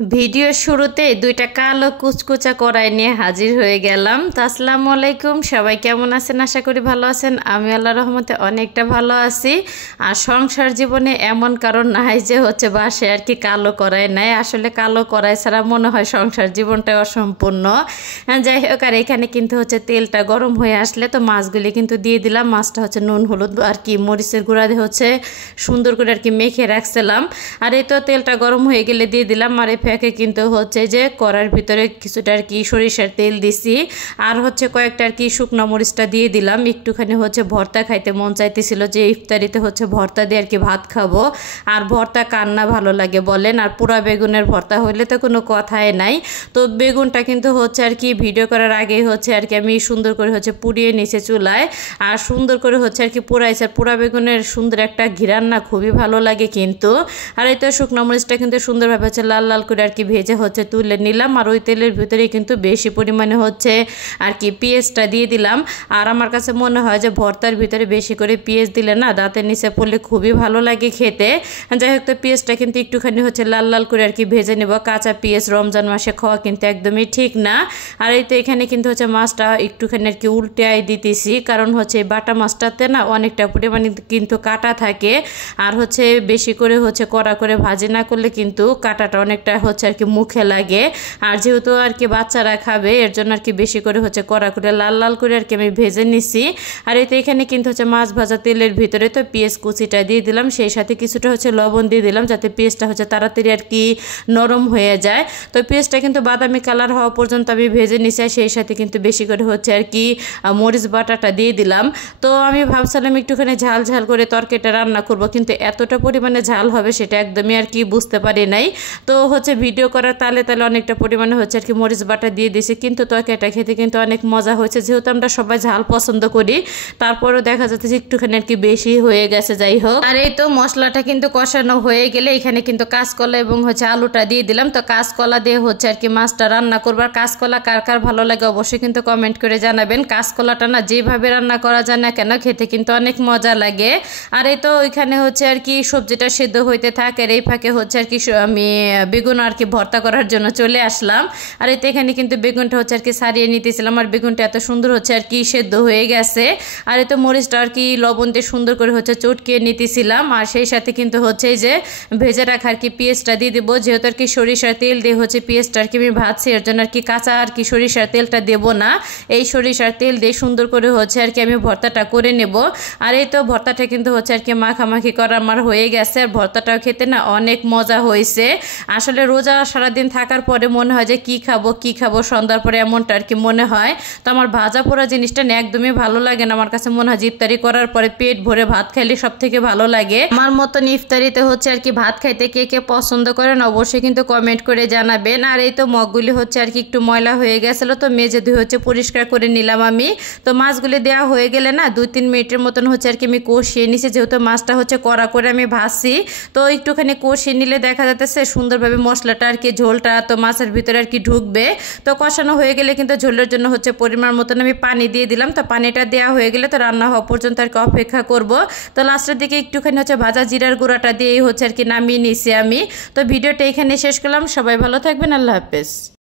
ভিডিওর শুরুতেই দুইটা কালো কুচকুচা কড়াই নিয়ে হাজির হয়ে গেলাম। তো আসসালামু আলাইকুম, সবাই কেমন আছেন? আশা করি ভালো আছেন। আমি আল্লাহর রহমতে অনেকটা ভালো আছি। আর সংসার জীবনে এমন কারণ নাই যে বাসায় আর কি কালো কড়াই নাই। আসলে কালো কড়াই ছাড়া মনে হয় সংসার জীবনটা অসম্পূর্ণ। যাই হোক, আর এখানে কিন্তু তেলটা গরম হয়ে আসলে তো মাছগুলি কিন্তু দিয়ে দিলাম। মাছটা নুন হলুদ আর কি মরিচের গুঁড়া দিয়ে সুন্দর করে আর কি মেখে রাখছিলাম। আর এই তো তেলটা গরম হয়ে গেলে দিয়ে দিলাম। আর প্যাকে কিন্তু যে কড়ার ভিতরে কিছুটা আর কি সরিষার তেল দিছি, আর কয়েকটা আর কি শুকনো মরিচটা দিয়ে দিলাম। একটুখানি ভর্তা খাইতে মন চাইতেছিল, যে ইফতারিতে ভর্তা দিয়ে আর কি ভাত খাবো। আর ভর্তা কার না ভালো লাগে বলেন? আর পুরা বেগুনের ভর্তা হইলে তো কোনো কথাই নাই। তো বেগুনটা কিন্তু আর কি ভিডিও করার আগে আর কি আমি সুন্দর করে পুড়িয়ে নিচে চুলায়, আর সুন্দর করে আর কি পুরাইছে। পুরা বেগুনের সুন্দর একটা ঘিরান না, খুবই ভালো লাগে কিন্তু। আর এই তো শুকনো মরিচটা কিন্তু সুন্দরভাবে লাল লাল করে আর কি ভেজে তুলে নিলাম। আর ওই তেলের ভিতরে কিন্তু বেশি পরিমাণে আর কি পেঁয়াজটা দিয়ে দিলাম। আর আমার কাছে মনে হয় যে ভর্তার ভিতরে বেশি করে পেঁয়াজ দিলে না দাঁতের নিচে পড়লে খুবই ভালো লাগে খেতে। যাই হোক, তো পেঁয়াজটা কিন্তু একটুখানি লাল লাল করে আর কি ভেজে নেব। কাঁচা পেঁয়াজ রমজান মাসে খাওয়া কিন্তু একদমই ঠিক না। আর এই তো এখানে কিন্তু মাছটা একটুখানি আর কি উল্টে দিতেছি, কারণ বাটা মাছটাতে না অনেকটা পরিমাণে কিন্তু কাটা থাকে। আর বেশি করে কড়া করে ভাজি না করলে কিন্তু কাটাটা অনেকটা আর কি মুখে লাগে। আর যেহেতু আর কি বাচ্চারা খাবে, এর জন্য আর কি বেশি করে কড়া করে লাল লাল করে আর কি আমি ভেজে নিছি। আর এই তো এখানে কিন্তু মাছ ভাজা তেলের ভিতরে তো পেঁয়াজ কুচিটা দিয়ে দিলাম, সেই সাথে কিছুটা লবণ দিয়ে দিলাম, যাতে পেঁয়াজটা তাড়াতাড়ি আর কি নরম হয়ে যায়। তো পেঁয়াজটা কিন্তু বাদামি কালার হওয়া পর্যন্ত আমি ভেজে নিছি। আর সেই সাথে কিন্তু বেশি করে আর কি মরিচ বাটাটা দিয়ে দিলাম। তো আমি ভাবছিলাম একটুখানি ঝাল ঝাল করে তরকারিটা রান্না করব, কিন্তু এতটা পরিমাণে ঝাল হবে সেটা একদমই আর কি বুঝতে পারি নাই। তো ভিডিও করার তালে তালে অনেকটা পরিমাণে আর কি মরিচ বাটা দিয়ে দিয়েছি, কিন্তু তরকারিটা খেতে কিন্তু অনেক মজা হয়েছে। যেহেতু আমরা সবাই ঝাল পছন্দ করি, তারপরেও দেখা যাচ্ছে যে একটুখানি আর কি বেশি হয়ে গেছে। যাই হোক, আর এই তো মশলাটা কিন্তু কষানো হয়ে গেলে এখানে কিন্তু কাঁচকলা এবং আলুটা দিয়ে দিলাম। তো কাঁচকলা দিয়ে আর কি মাছটা রান্না করবো। আর কাঁচকলা কার কার ভালো লাগে অবশ্যই কিন্তু কমেন্ট করে জানাবেন। কাঁচকলাটা না যেভাবে রান্না করা যায় না কেন, খেতে কিন্তু অনেক মজা লাগে। আর এই তো ওইখানে আর কি সবজিটা সেদ্ধ হইতে থাকে, আর এই ফাঁকে আর কি আমি বেগুন আর কি ভর্তা করার জন্য চলে আসলাম। আর এতে এখানে কিন্তু বেগুনটা আর কি ছাড়িয়ে নিতেছিলাম। আর বেগুনটা এত সুন্দর আর কি সেদ্ধ হয়ে গেছে। আর এতে মরিচটা আর কি লবণ দিয়ে সুন্দর করে চটকিয়ে নিতেছিলাম। আর সেই সাথে কিন্তু এই যে ভেজে রাখা আর কি পেঁয়াজটা দিয়ে দেবো। যেহেতু আর কি সরিষার তেল দিয়ে পেঁয়াজটা আর কি আমি ভাজছি, এর জন্য আর কি কাঁচা আর কি সরিষার তেলটা দেবো না। এই সরিষার তেল দিয়ে সুন্দর করে আর কি আমি ভর্তাটা করে নেব। আর এই তো ভর্তাটা কিন্তু আর কি মাখামাখি করা আমার হয়ে গেছে। আর ভর্তাটাও খেতে না অনেক মজা হয়েছে। আসলে রোজা সারাদিন থাকার পরে মনে হয় যে কি খাবো সন্ধ্যার পরে, এমনটা আর কি মনে হয়। তো আমার ভাজা পোড়া জিনিসটা না একদমই ভালো লাগে না। আমার কাছে মনে হয় ইফতারি করার পরে পেট ভরে ভাত খাইলে সব থেকে ভালো লাগে। আমার মতন ইফতারিতে আর কি ভাত খাইতে কে কে পছন্দ করেন অবশ্যই কিন্তু কমেন্ট করে জানাবেন। আর এই তো মগগুলি আর কি একটু ময়লা হয়ে গেছিলো, তো মেজে ধুয়ে পরিষ্কার করে নিলাম আমি। তো মাছগুলি দেওয়া হয়ে গেলে না 2-3 মিনিটের মতন আর কি আমি কষিয়ে নিছি। যেহেতু মাছটা কড়া করে আমি ভাজছি, তো একটুখানি কষিয়ে নিলে দেখা যাচ্ছে সুন্দরভাবে মশলাটা আর কি ঝোলটা তো মাছের ভিতরে আর কি ঢুকবে। তো কষানো হয়ে গেলে কিন্তু ঝোলের জন্য পরিমাণ মতন আমি পানি দিয়ে দিলাম। তো পানিটা দেওয়া হয়ে গেলে তো রান্না হওয়া পর্যন্ত আর কি অপেক্ষা করব। তো লাস্টের দিকে একটুখানি ভাজা জিরার গুঁড়াটা দিয়ে আর কি নামিয়ে নিছি আমি। তো ভিডিওটা এখানে শেষ করলাম। সবাই ভালো থাকবেন, আল্লাহ হাফেজ।